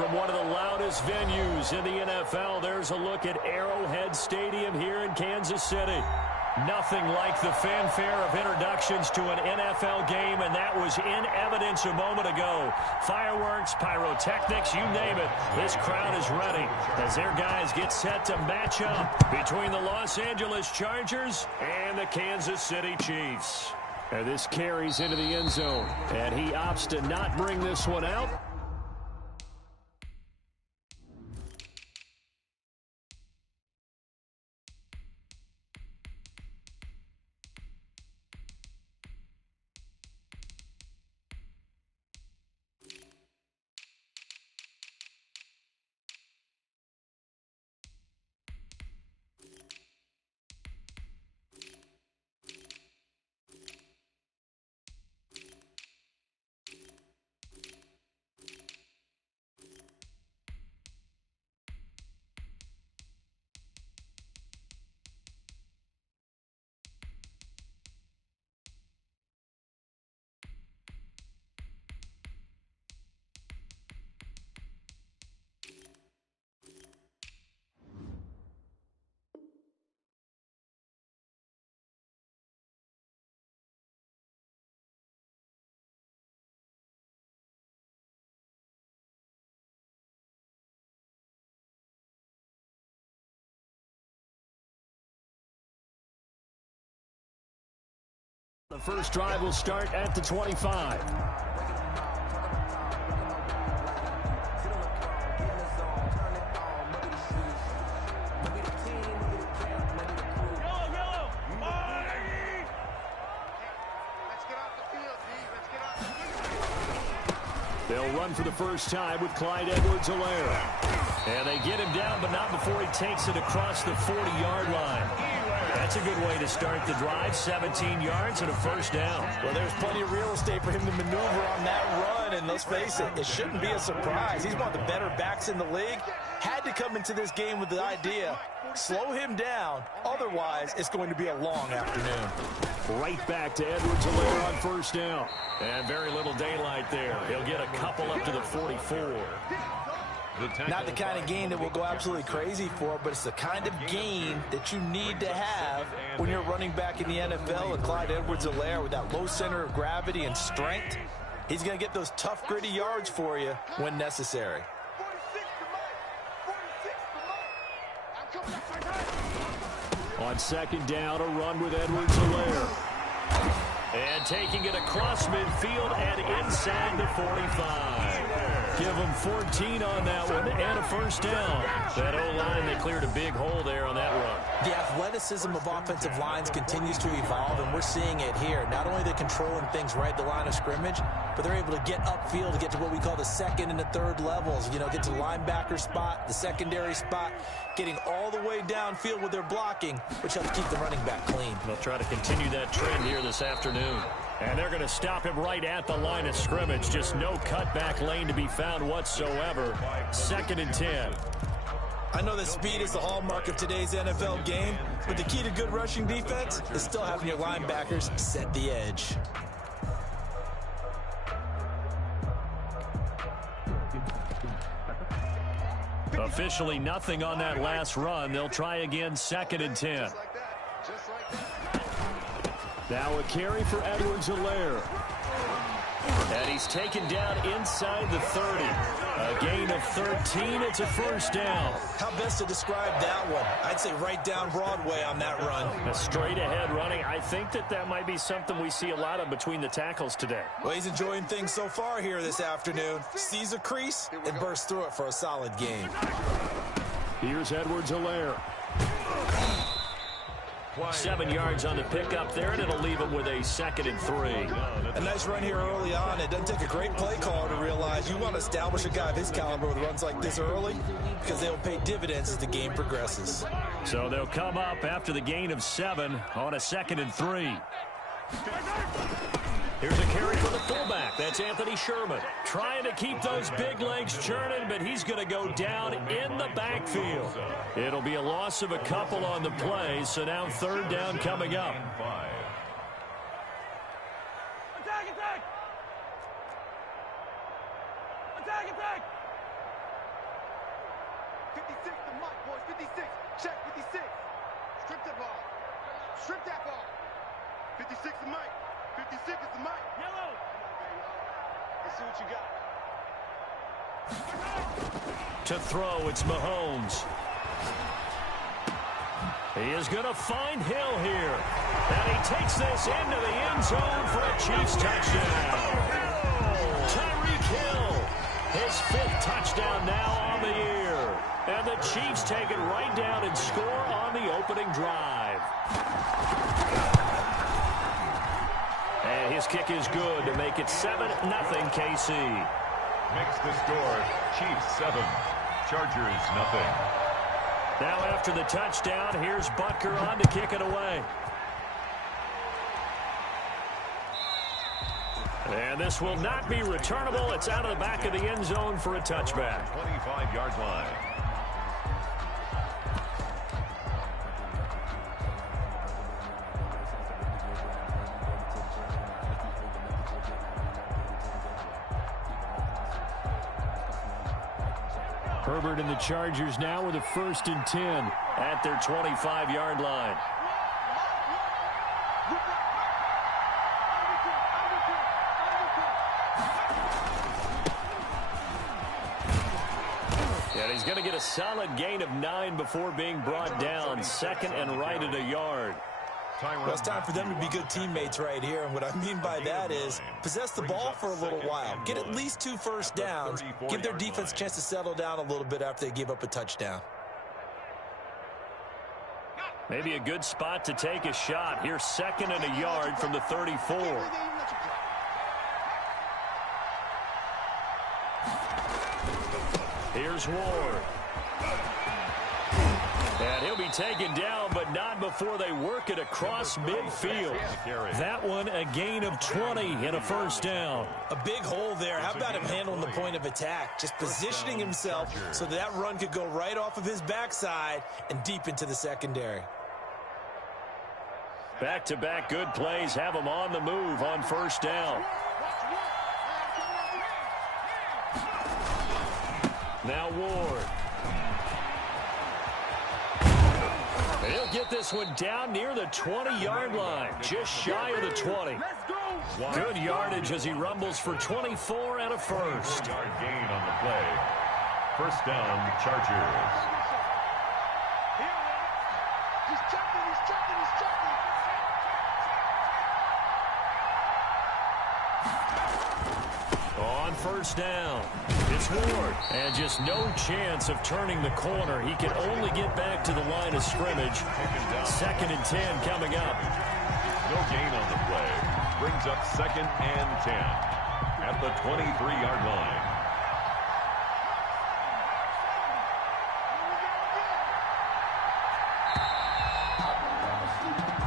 from one of the loudest venues in the NFL. There's a look at Arrowhead Stadium here in Kansas City. Nothing like the fanfare of introductions to an NFL game, and that was in evidence a moment ago. Fireworks, pyrotechnics, you name it. This crowd is ready as their guys get set to match up between the Los Angeles Chargers and the Kansas City Chiefs. And this carries into the end zone, and he opts to not bring this one out. The first drive will start at the 25. They'll run for the first time with Clyde Edwards-Helaire. And they get him down, but not before he takes it across the 40-yard line. That's a good way to start the drive. 17 yards and a first down. Well, there's plenty of real estate for him to maneuver on that run, and let's face it, it shouldn't be a surprise. He's one of the better backs in the league. Had to come into this game with the idea, slow him down, otherwise it's going to be a long afternoon. Right back to Edwards-Helaire on first down. And very little daylight there. He'll get a couple up to the 44. Not the kind of game that we'll go absolutely crazy for, but it's the kind of game that you need to have when you're running back in the NFL. And Clyde Edwards-Helaire, with that low center of gravity and strength, he's going to get those tough, gritty yards for you when necessary. On second down, a run with Edwards-Helaire. And taking it across midfield and inside the 45. Give him 14 on that one and a first down. That O-line, they cleared a big hole there on that run. The athleticism of offensive lines continues to evolve, and we're seeing it here. Not only are they controlling things right at the line of scrimmage, but they're able to get upfield to get to what we call the second and the third levels. You know, get to the linebacker spot, the secondary spot, getting all the way downfield with their blocking, which helps keep the running back clean. They'll try to continue that trend here this afternoon. And they're going to stop him right at the line of scrimmage. Just no cutback lane to be found whatsoever. 2nd and 10. I know that speed is the hallmark of today's NFL game, but the key to good rushing defense is still having your linebackers set the edge. Officially nothing on that last run. They'll try again, 2nd and 10. Now a carry for Edwards-Helaire. And he's taken down inside the 30. A gain of 13. It's a first down. How best to describe that one? I'd say right down Broadway on that run. A straight ahead running. I think that might be something we see a lot of between the tackles today. Well, he's enjoying things so far here this afternoon. Sees a crease and bursts through it for a solid game. Here's Edwards-Helaire. 7 yards on the pickup there, and it'll leave him with a 2nd and 3. A nice run here early on. It doesn't take a great play caller to realize you want to establish a guy of his caliber with runs like this early, because they'll pay dividends as the game progresses. So they'll come up after the gain of 7 on a 2nd and 3. Here's a carry for the fullback. That's Anthony Sherman. Trying to keep those big legs churning, but he's going to go down in the backfield. It'll be a loss of a couple on the play, so now 3rd down coming up. Attack! Attack! Attack! Attack! 56, the mic, boys. 56. Check, 56. Strip that ball. Strip that ball. 56 the mic. 56 is the mic. Yellow. Let's see what you got. To throw, it's Mahomes. He is going to find Hill here. And he takes this into the end zone for a Chiefs touchdown. Tyreek Hill, his 5th touchdown now on the year. And the Chiefs take it right down and score on the opening drive. And his kick is good to make it 7-0 KC. Makes the score Chiefs 7, Chargers 0. Now after the touchdown, here's Butker on to kick it away. And this will not be returnable. It's out of the back of the end zone for a touchback. 25-yard line. Herbert and the Chargers now with a 1st and 10 at their 25-yard line. And he's going to get a solid gain of 9 before being brought down. 2nd and right at a yard. Well, it's time for them to be good teammates right here. And what I mean by that is possess the ball for a little while. Get at least 2 first downs. Give their defense a chance to settle down a little bit after they give up a touchdown. Maybe a good spot to take a shot. Here's 2nd and a yard from the 34. Here's Ward. And he'll be taken down, but not before they work it across midfield. That one, a gain of 20 and a 1st down. A big hole there. How about him handling the point of attack? Just positioning himself so that run could go right off of his backside and deep into the secondary. Back-to-back good plays have him on the move on 1st down. Now Ward. He'll get this one down near the 20-yard line, just shy of the 20. Good yardage as he rumbles for 24 and a 1st. Yard gain on the play. 1st down, Chargers. He's checking, he's checking, he's checking. On 1st down, it's Ward. And just no chance of turning the corner. He can only get back to the line of scrimmage. 2nd and 10 coming up. No gain on the play. Brings up 2nd and 10 at the 23-yard line.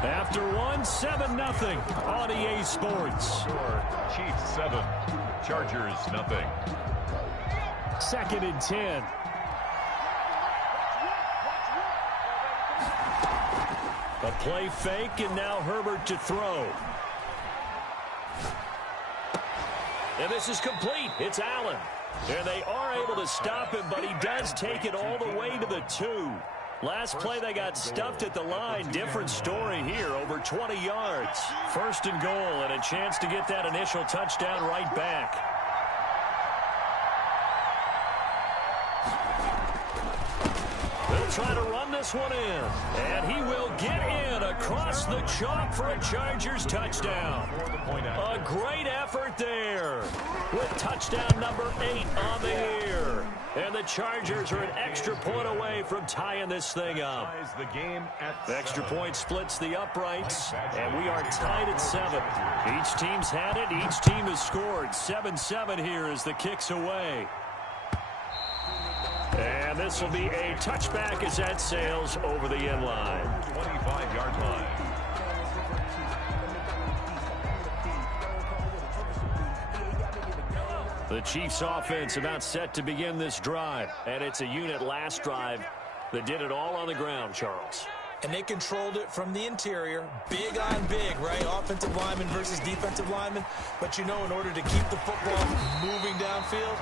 After one, 7-0 on EA Sports. Score Chiefs 7, Chargers 0. 2nd and 10. A play fake, and now Herbert to throw. And this is complete. It's Allen. And they are able to stop him, but he does take it all the way to the 2. Last play, they got stuffed at the line. Different story here, over 20 yards. 1st and goal, and a chance to get that initial touchdown right back. They'll try to run this one in. And he will get in across the chalk for a Chargers touchdown. A great effort there with touchdown number 8 on the year. And the Chargers are an extra point away from tying this thing up. The extra point splits the uprights, and we are tied at 7. Each team's had it. Each team has scored. 7-7 here as the kick's away. And this will be a touchback as that sails over the end line. 25-yard line. The Chiefs offense about set to begin this drive. And it's a unit last drive that did it all on the ground, Charles. And they controlled it from the interior. Big on big, right? Offensive lineman versus defensive lineman. But, you know, in order to keep the football moving downfield,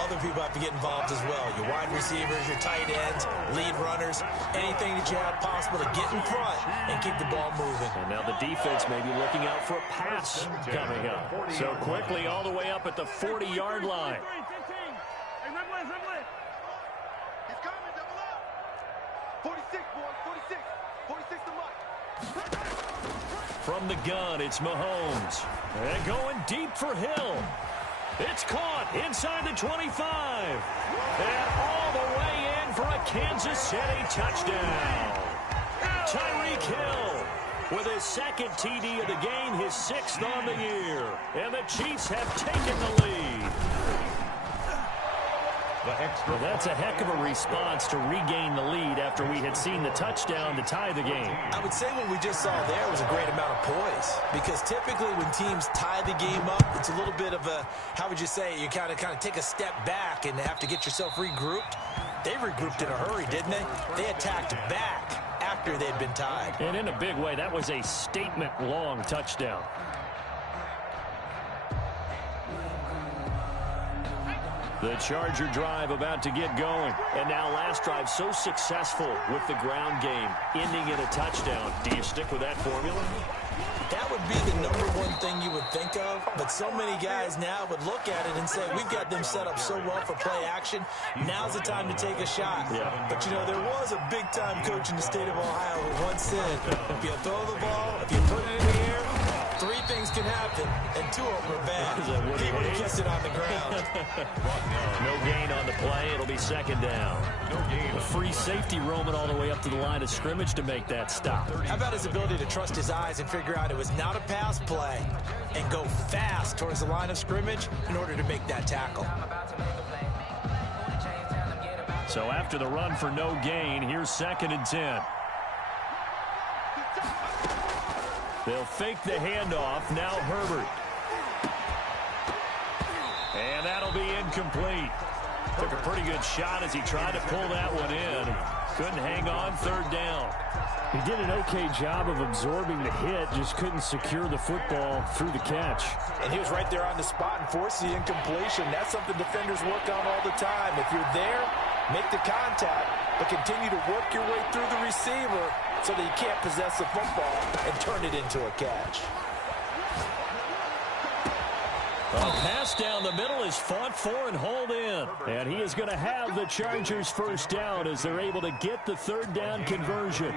other people have to get involved as well. Your wide receivers, your tight ends, lead runners, anything that you have possible to get in front and keep the ball moving. And now the defense may be looking out for a pass coming up. So quickly all the way up at the 40-yard line. He's coming, double up. 46, boys, 46. 46 to Mike. From the gun, it's Mahomes. And going deep for Hill. It's caught inside the 25. And all the way in for a Kansas City touchdown. Tyreek Hill with his second TD of the game, his 6th on the year. And the Chiefs have taken the lead. Well, that's a heck of a response to regain the lead after we had seen the touchdown to tie the game. I would say what we just saw there was a great amount of poise, because typically when teams tie the game up, it's a little bit of a, how would you say, you kind of take a step back and have to get yourself regrouped. They regrouped in a hurry, didn't they? They attacked back after they'd been tied. And in a big way, that was a statement-long touchdown. The Charger drive about to get going. And now last drive so successful with the ground game, ending in a touchdown. Do you stick with that formula? That would be the #1 thing you would think of, but so many guys now would look at it and say, we've got them set up so well for play action, now's the time to take a shot. Yeah. But, you know, there was a big-time coach in the state of Ohio who once said, if you throw the ball, if you put it in the air, 3 things can happen, and 2 of them are bad. He would have kept it on the ground. No gain on the play. It'll be 2nd down. A free safety roaming all the way up to the line of scrimmage to make that stop. How about his ability to trust his eyes and figure out it was not a pass play and go fast towards the line of scrimmage in order to make that tackle? So after the run for no gain, here's 2nd and 10. They'll fake the handoff. Now Herbert. And that'll be incomplete. Took a pretty good shot as he tried to pull that one in. Couldn't hang on, 3rd down. He did an okay job of absorbing the hit, just couldn't secure the football through the catch. And he was right there on the spot and forced the incompletion. That's something defenders work on all the time. If you're there, make the contact, but continue to work your way through the receiver so that you can't possess the football and turn it into a catch. A pass down the middle is fought for and hauled in. And he is going to have the Chargers 1st down as they're able to get the 3rd down conversion.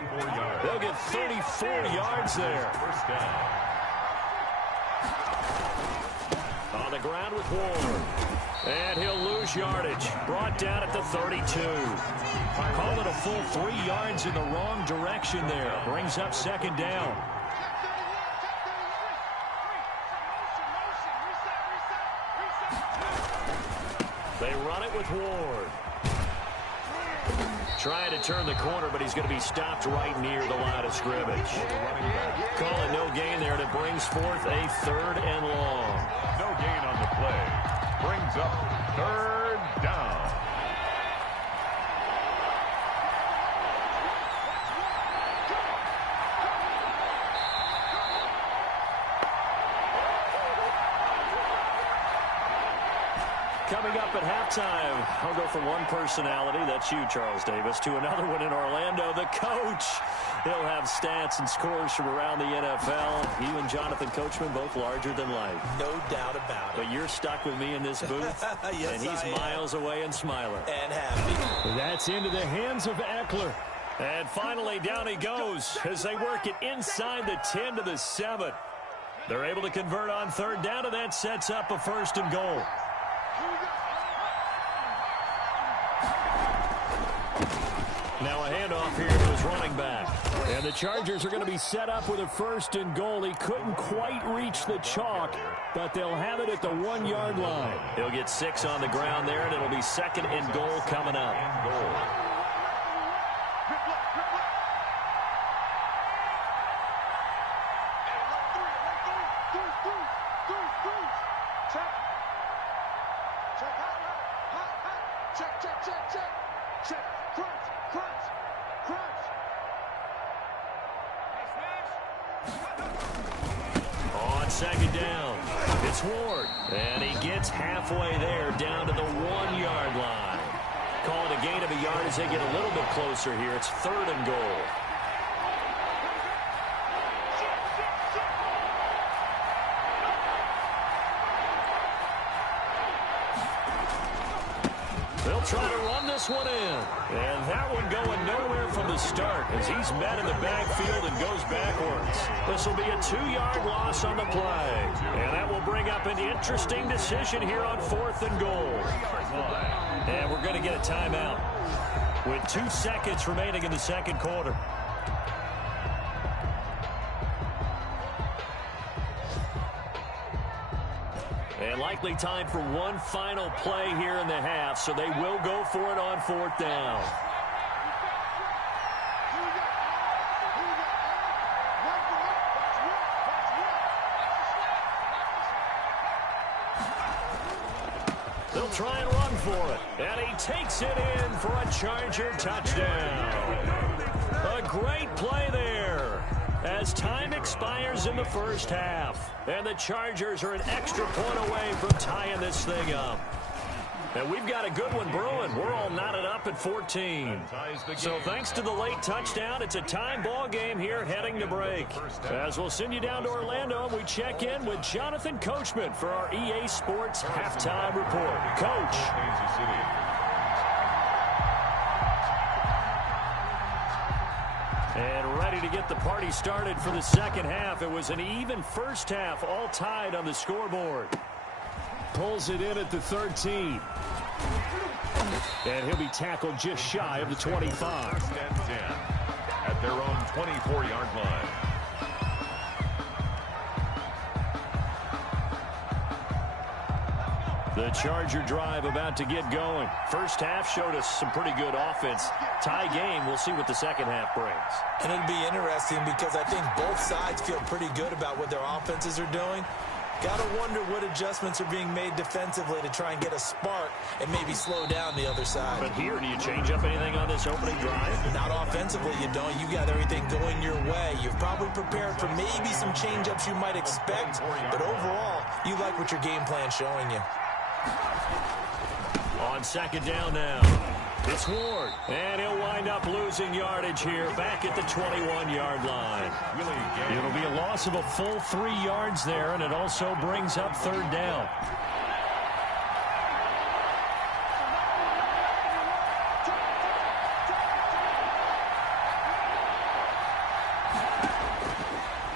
They'll get 34 yards there. On the ground with Ward. And he'll lose yardage. Brought down at the 32. Call it a full 3 yards in the wrong direction there. Brings up 2nd down. They run it with Ward. Trying to turn the corner, but he's going to be stopped right near the line of scrimmage. Call it no gain there, and it brings forth a 3rd and long. No gain on the play. Brings up 3rd down. Coming up at halftime, I'll go from one personality, that's you, Charles Davis, to another one in Orlando, the coach. He'll have stats and scores from around the NFL. You and Jonathan Coachman, both larger than life. No doubt about it. But you're stuck with me in this booth, yes, and he's miles away and smiling. And happy. That's into the hands of Eckler. And finally, down he goes as they work it inside the 10 to the 7. They're able to convert on 3rd down, and that sets up a 1st and goal. Now a handoff here to his running back. And the Chargers are going to be set up with a 1st and goal. He couldn't quite reach the chalk, but they'll have it at the 1-yard line. He'll get 6 on the ground there, and it'll be 2nd and goal coming up. On 2nd down, It's Ward, and he gets halfway there down to the 1-yard line. Call it a gain of a yard as they get a little bit closer here. It's 3rd and goal. They'll try to run this one in. And that one going nowhere from the start as he's met in the backfield and goes backwards. This will be a 2-yard loss on the play. And that will bring up an interesting decision here on 4th and goal. And we're going to get a timeout with 2 seconds remaining in the second quarter. And likely time for one final play here in the half, so they will go for it on 4th down. They'll try and run for it, and he takes it in for a Charger touchdown. A great play there as time expires in the first half. And the Chargers are an extra point away from tying this thing up. And we've got a good one brewing. We're all knotted up at 14. So thanks to the late touchdown, it's a time ball game here heading to break. As we'll send you down to Orlando, and we check in with Jonathan Coachman for our EA Sports Halftime Report. Coach. And ready to get the party started for the second half. It was an even first half, all tied on the scoreboard. Pulls it in at the 13. And he'll be tackled just shy of the 25. At their own 24-yard line. The Charger drive about to get going. First half showed us some pretty good offense. Tie game, we'll see what the second half brings. And it'll be interesting because I think both sides feel pretty good about what their offenses are doing. Got to wonder what adjustments are being made defensively to try and get a spark and maybe slow down the other side. But here, do you change up anything on this opening drive? Not offensively, you don't. You got everything going your way. You've probably prepared for maybe some change-ups you might expect, but overall, you like what your game plan's showing you. On second down now, it's Ward, and he'll wind up losing yardage here back at the 21-yard line. It'll be a loss of a full 3 yards there, and it also brings up 3rd down.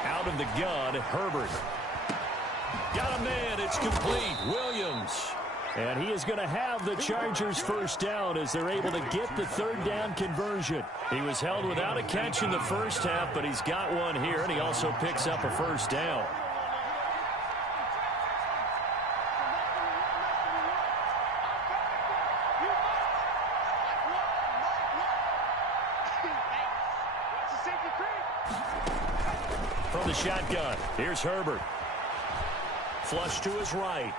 Out of the gun, Herbert. Got a man, it's complete. Williams. And he is going to have the Chargers first down as they're able to get the 3rd down conversion. He was held without a catch in the first half, but he's got one here, and he also picks up a first down. From the shotgun, here's Herbert. Flush to his right.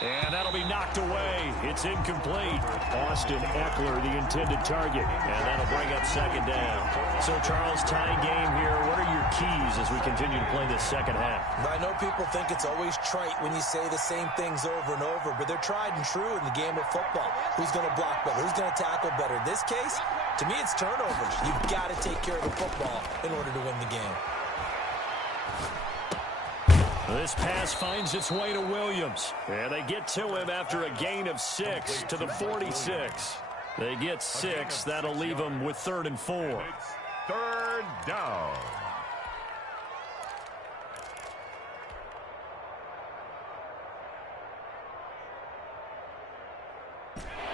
And that'll be knocked away. It's incomplete. Austin Eckler, the intended target. And that'll bring up 2nd down. So, Charles, tie game here. What are your keys as we continue to play this second half? I know people think it's always trite when you say the same things over and over, but they're tried and true in the game of football. Who's going to block better? Who's going to tackle better? In this case, to me, it's turnovers. You've got to take care of the football in order to win the game. This pass finds its way to Williams. And they get to him after a gain of 6 to the 46. They get 6. That'll leave them with 3rd and 4. It's 3rd down.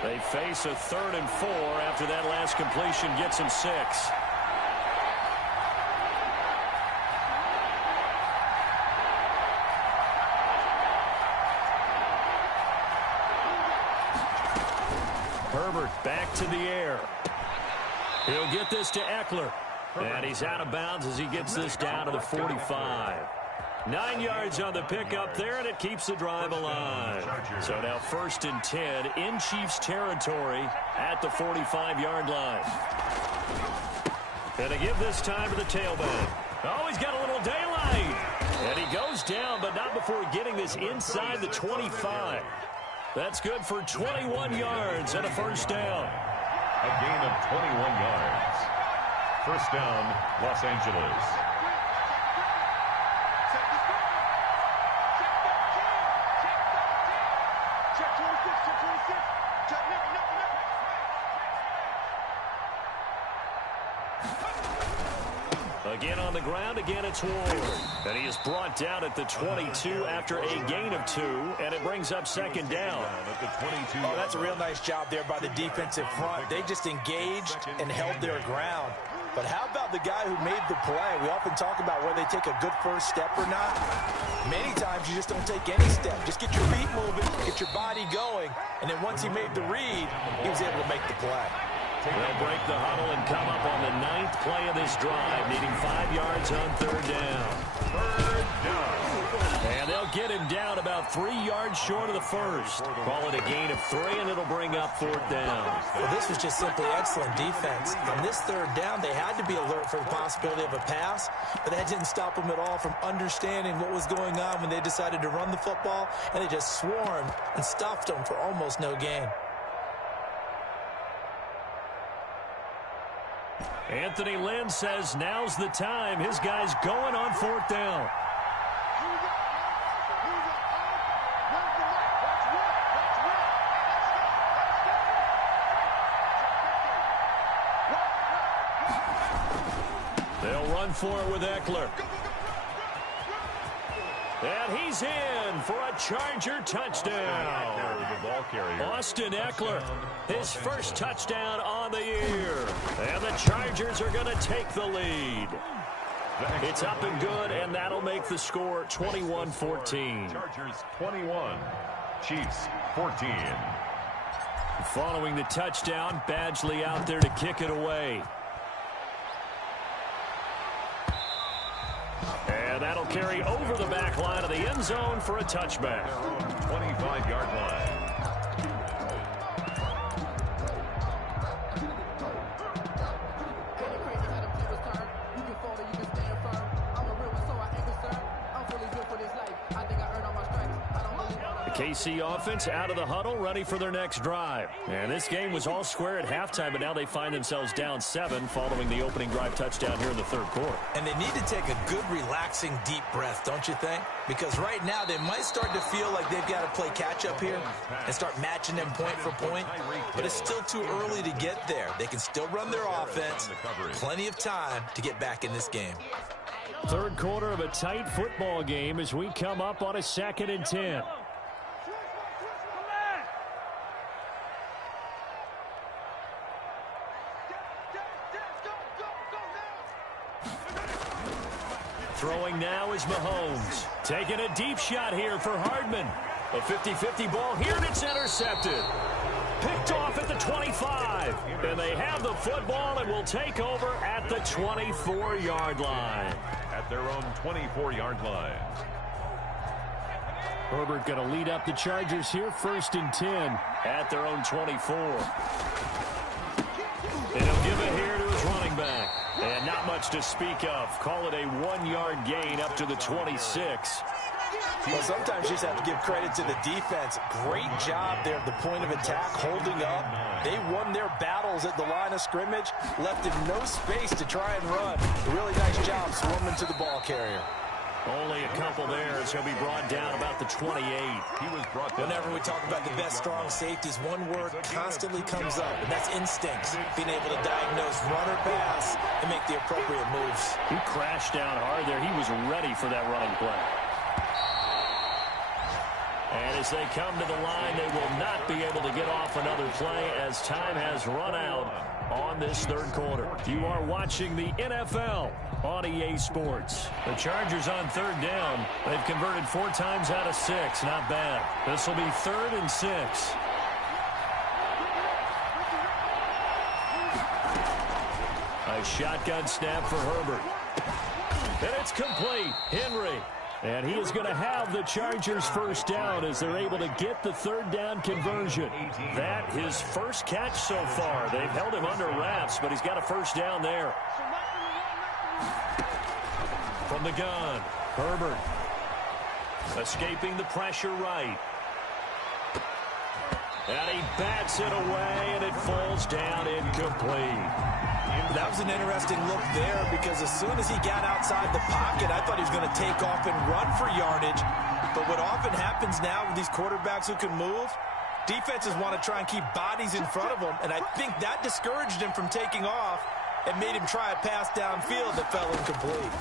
They face a 3rd and 4 after that last completion gets him 6. Herbert back to the air. He'll get this to Eckler. And he's out of bounds as he gets this down to the 45. 9 yards on the pickup there, and it keeps the drive alive. So now 1st and 10 in Chiefs territory at the 45-yard line. And to give this time to the tailback. Oh, he's got a little daylight. And he goes down, but not before getting this inside the 25. That's good for 21 yards and a first down. A gain of 21 yards. First down, Los Angeles. Again on the ground, again it's Ward. And he is brought down at the 22 after a gain of 2, and it brings up second down. At the 22. Oh, that's a real nice job there by the defensive front. They just engaged and held their ground. But how about the guy who made the play? We often talk about whether they take a good first step or not. Many times you just don't take any step. Just get your feet moving, get your body going, and then once he made the read, he was able to make the play. They'll break the huddle and come up on the 9th play of this drive, needing 5 yards on third down. Third down. And they'll get him down about 3 yards short of the first. Call it a gain of 3, and it'll bring up fourth down. Well, this was just simply excellent defense. On this third down, they had to be alert for the possibility of a pass, but that didn't stop them at all from understanding what was going on when they decided to run the football, and they just swarmed and stuffed them for almost no gain. Anthony Lynn says now's the time. His guy's going on fourth down. They'll run for it with Eckler. And he's in for a Charger touchdown. Austin Eckler, his first touchdown on the year. And the Chargers are going to take the lead. It's up and good, and that'll make the score 21-14. Chargers 21, Chiefs 14. Following the touchdown, Badgley out there to kick it away. And that'll carry over the back line of the end zone for a touchback. 25-yard line. KC offense out of the huddle, ready for their next drive. And this game was all square at halftime, but now they find themselves down 7 following the opening drive touchdown here in the third quarter. And they need to take a good, relaxing, deep breath, don't you think? Because right now they might start to feel like they've got to play catch-up here and start matching them point for point. But it's still too early to get there. They can still run their offense. Plenty of time to get back in this game. Third quarter of a tight football game as we come up on a 2nd and 10. Throwing now is Mahomes. Taking a deep shot here for Hardman. A 50-50 ball here, and it's intercepted. Picked off at the 25. And they have the football and will take over at the 24-yard line. At their own 24-yard line. Herbert going to lead up the Chargers here, 1st and 10 at their own 24. And he'll give it here to his running back. And not much to speak of. Call it a 1-yard gain up to the 26. Well, sometimes you just have to give credit to the defense. Great job there at the point of attack, holding up. They won their battles at the line of scrimmage, left him no space to try and run. A really nice job swarming to the ball carrier. Only a couple there as he'll be brought down about the 28. He was brought down. Whenever we talk about the best strong safeties, one word constantly comes up, and that's instincts. Being able to diagnose run or pass and make the appropriate moves. He crashed down hard there. He was ready for that running play. And as they come to the line, they will not be able to get off another play as time has run out on this third quarter. You are watching the NFL on EA Sports. The Chargers on third down. They've converted 4 times out of 6. Not bad. This will be 3rd and 6. A shotgun snap for Herbert. And it's complete. Henry. And he is going to have the Chargers first down as they're able to get the third down conversion. That his first catch so far. They've held him under wraps, but he's got a first down there. From the gun, Herbert Escaping the pressure right. And he bats it away, and it falls down incomplete. That was an interesting look there because as soon as he got outside the pocket, I thought he was going to take off and run for yardage. But what often happens now with these quarterbacks who can move, defenses want to try and keep bodies in front of them, and I think that discouraged him from taking off and made him try a pass downfield that fell incomplete.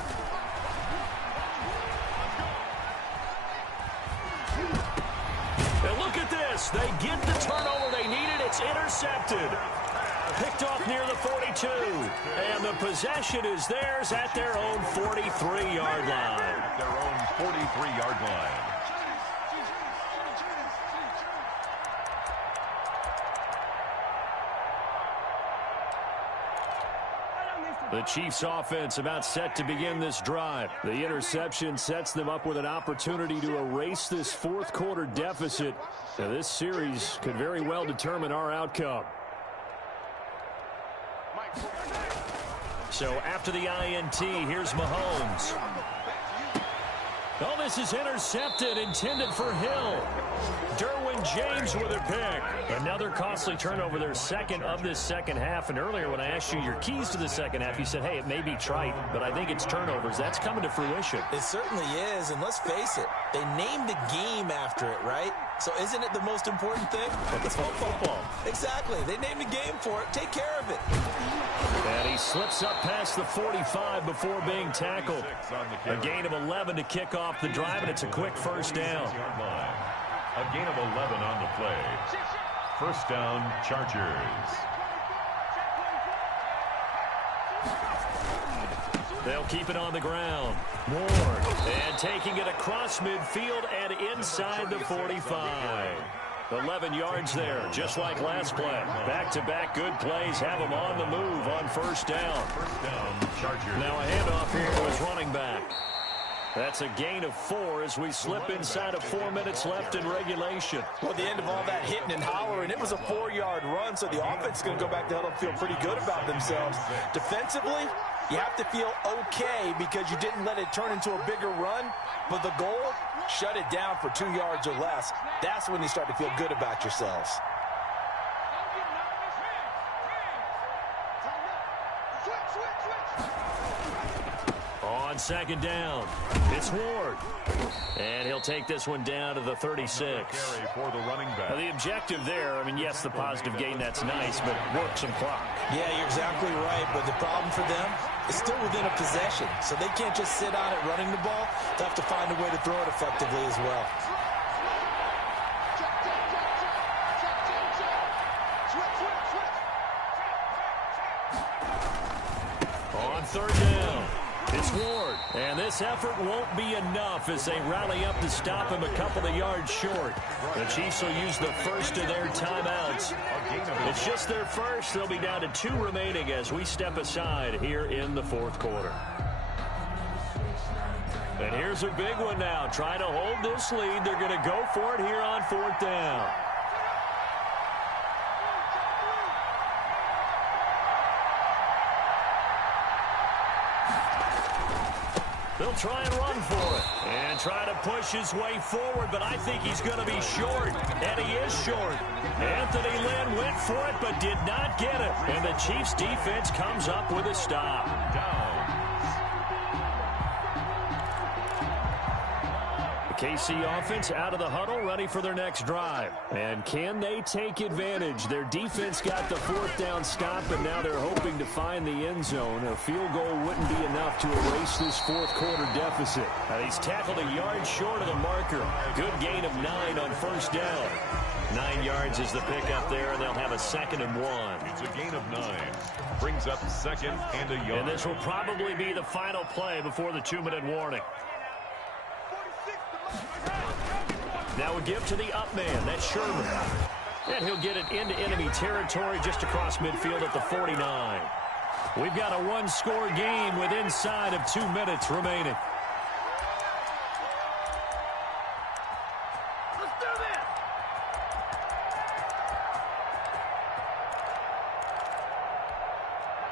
And look at this. They get the turnover they needed. It's intercepted. Picked off near the 42. And the possession is theirs at their own 43-yard line. At their own 43-yard line. The Chiefs offense about set to begin this drive. The interception sets them up with an opportunity to erase this fourth quarter deficit. Now, this series could very well determine our outcome. So after the INT, here's Mahomes. Oh, this is intercepted, intended for Hill. Derwin James with a pick. Another costly turnover, their second of this second half. And earlier when I asked you your keys to the second half, you said, hey, it may be trite, but I think it's turnovers. That's coming to fruition. It certainly is, and let's face it, they named the game after it, right? So isn't it the most important thing? It's football. Exactly. They named the game for it. Take care of it. And he slips up past the 45 before being tackled. A gain of 11 to kick off the drive, and it's a quick first down. A gain of 11 on the play. First down, Chargers. They'll keep it on the ground. Moore. And taking it across midfield and inside the 45. 11 yards there, just like last play. Back-to-back good plays have them on the move on first down. First down, Chargers. Now a handoff here to his running back. That's a gain of 4 as we slip inside of 4 minutes left in regulation. Well, at the end of all that hitting and hollering, it was a 4-yard run, so the offense is going to go back to huddle and feel pretty good about themselves. Defensively, you have to feel okay because you didn't let it turn into a bigger run, but the goal, shut it down for 2 yards or less. That's when you start to feel good about yourselves. On second down, it's Ward. And he'll take this one down to the 36. For the running back. Now, the objective there, I mean, yes, the positive gain, that's nice, but work some clock. Yeah, you're exactly right, but the problem for them is still within a possession, so they can't just sit on it running the ball. They have to find a way to throw it effectively as well. On third down, it's Ward. And this effort won't be enough as they rally up to stop him a couple of yards short. The Chiefs will use the first of their timeouts. It's just their first. They'll be down to 2 remaining as we step aside here in the fourth quarter. And here's a big one now. Trying to hold this lead. They're going to go for it here on fourth down. They'll try and run for it and try to push his way forward, but I think he's going to be short, and he is short. Anthony Lynn went for it but did not get it, and the Chiefs defense comes up with a stop. The KC offense out of the huddle, ready for their next drive. And can they take advantage? Their defense got the fourth down stop, and now they're hoping to find the end zone. A field goal wouldn't be enough to erase this fourth quarter deficit. Now, he's tackled a yard short of the marker. Good gain of 9 on first down. 9 yards is the pickup there, and they'll have a 2nd and 1. It's a gain of 9. Brings up 2nd and a yard. And this will probably be the final play before the 2-minute warning. Now we give to the up man. That's Sherman. And he'll get it into enemy territory just across midfield at the 49. We've got a 1-score game with inside of 2 minutes remaining. Let's do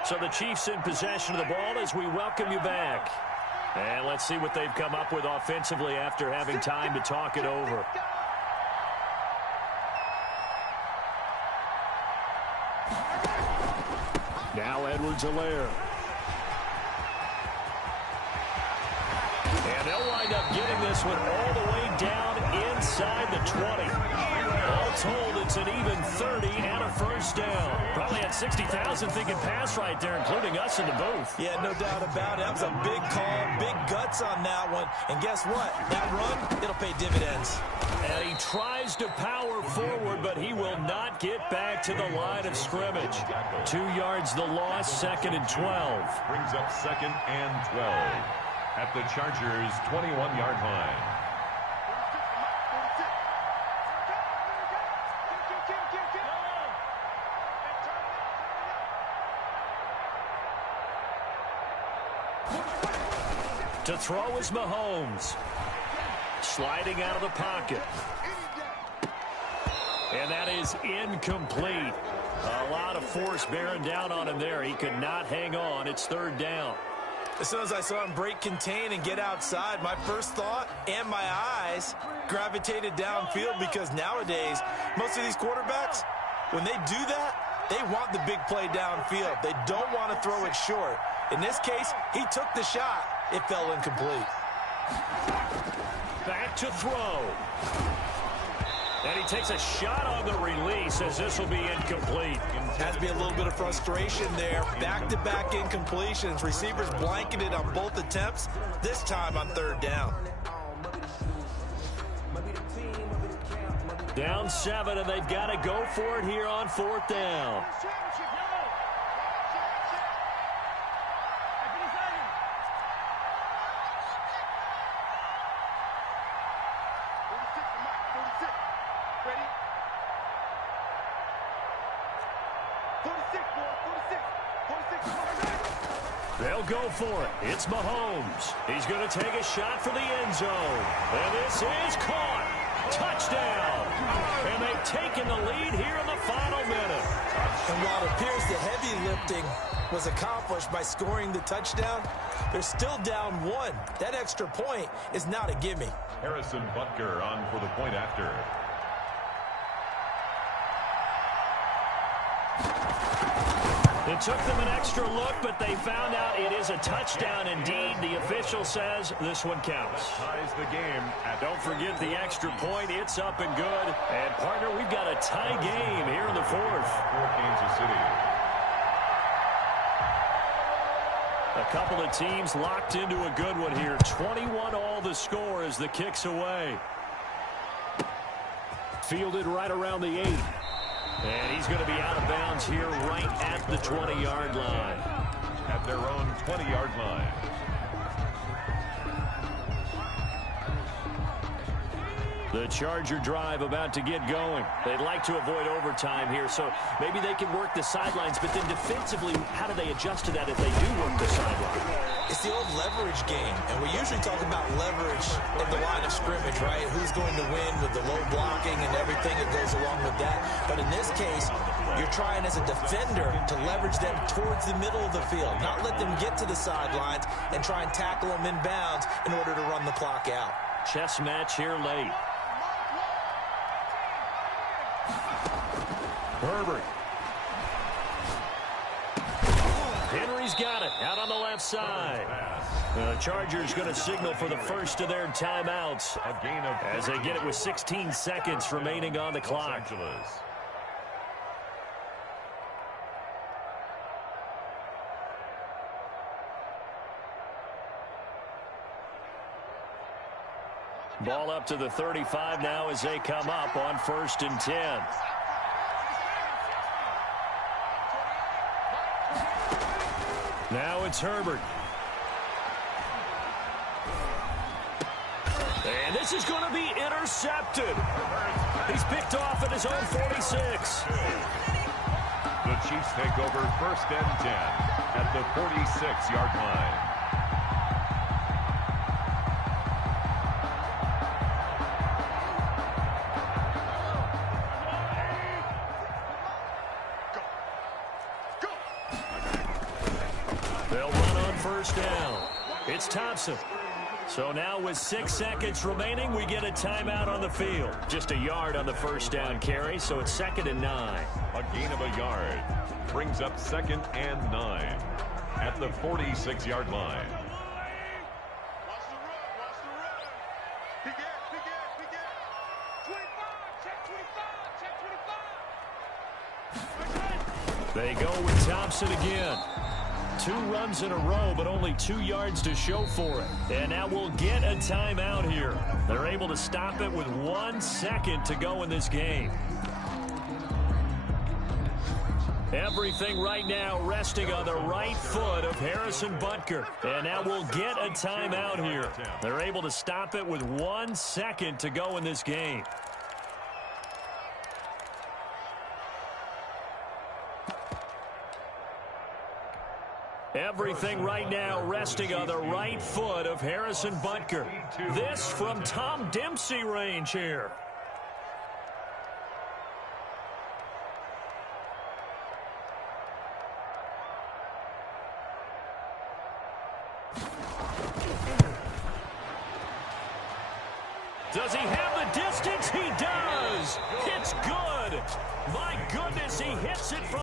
this! So the Chiefs in possession of the ball as we welcome you back. And let's see what they've come up with offensively after having time to talk it over. Now Edwards-Helaire. And they'll wind up getting this one all the way down inside the 20. All told, it's an even 30 and a first down. Probably had 60,000 thinking pass right there, including us in the booth. Yeah, no doubt about it. That was a big call, big guts on that one. And guess what? That run, it'll pay dividends. And he tries to power forward, but he will not get back to the line of scrimmage. 2 yards the loss, 2nd and 12. Brings up 2nd and 12 at the Chargers' 21-yard line. To throw is Mahomes. Sliding out of the pocket. And that is incomplete. A lot of force bearing down on him there. He could not hang on. It's 3rd down. As soon as I saw him break contain and get outside, my first thought and my eyes gravitated downfield, because nowadays, most of these quarterbacks, when they do that, they want the big play downfield. They don't want to throw it short. In this case, he took the shot. It fell incomplete. Back to throw. And he takes a shot on the release as this will be incomplete. Has to be a little bit of frustration there. Back-to-back incompletions. Receivers blanketed on both attempts, this time on 3rd down. Down 7, and they've got to go for it here on 4th down. They'll go for it. It's Mahomes. He's going to take a shot for the end zone. And this is caught. Touchdown. And they've taken the lead here in the final minute. And while it appears the heavy lifting was accomplished by scoring the touchdown, they're still down 1. That extra point is not a gimme. Harrison Butker on for the point after. It took them an extra look, but they found out it is a touchdown indeed. The official says this one counts. Ties the game. Don't forget the extra point. It's up and good. And, partner, we've got a tie game here in the 4th. For Kansas City. A couple of teams locked into a good one here. 21 all the score as the kick's away. Fielded right around the 8. And he's going to be out of bounds here right at the 20-yard line. At their own 20-yard line. The Charger drive about to get going. They'd like to avoid overtime here, so maybe they can work the sidelines, but then defensively, how do they adjust to that if they do work the sideline? It's the old leverage game, and we usually talk about leverage at the line of scrimmage, right? Who's going to win with the low blocking and everything that goes along with that. But in this case, you're trying as a defender to leverage them towards the middle of the field, not let them get to the sidelines and try and tackle them in bounds in order to run the clock out. Chess match here late. Herbert. Henry's got it out on the left side. The Chargers going to signal for the first of their timeouts as they get it with 16 seconds remaining on the clock. Ball up to the 35 now as they come up on 1st and 10. Now it's Herbert. And this is going to be intercepted. He's picked off at his own 46. The Chiefs take over 1st and 10 at the 46-yard line. They'll run on 1st down. It's Thompson. So now with 6 seconds remaining, we get a timeout on the field. Just a yard on the first down carry, so it's 2nd and 9. A gain of a yard brings up 2nd and 9 at the 46-yard line. Watch the run. Watch the run. Big ass, big ass, big ass. 25. Check 25. Check 25. They go with Thompson again. 2 runs in a row, but only 2 yards to show for it. And now we'll get a timeout here. They're able to stop it with 1 second to go in this game. Everything right now resting on the right foot of Harrison Butker. And now we'll get a timeout here. They're able to stop it with 1 second to go in this game. Everything right now resting on the right foot of Harrison Butker. This from Tom Dempsey range here. Does he have the distance?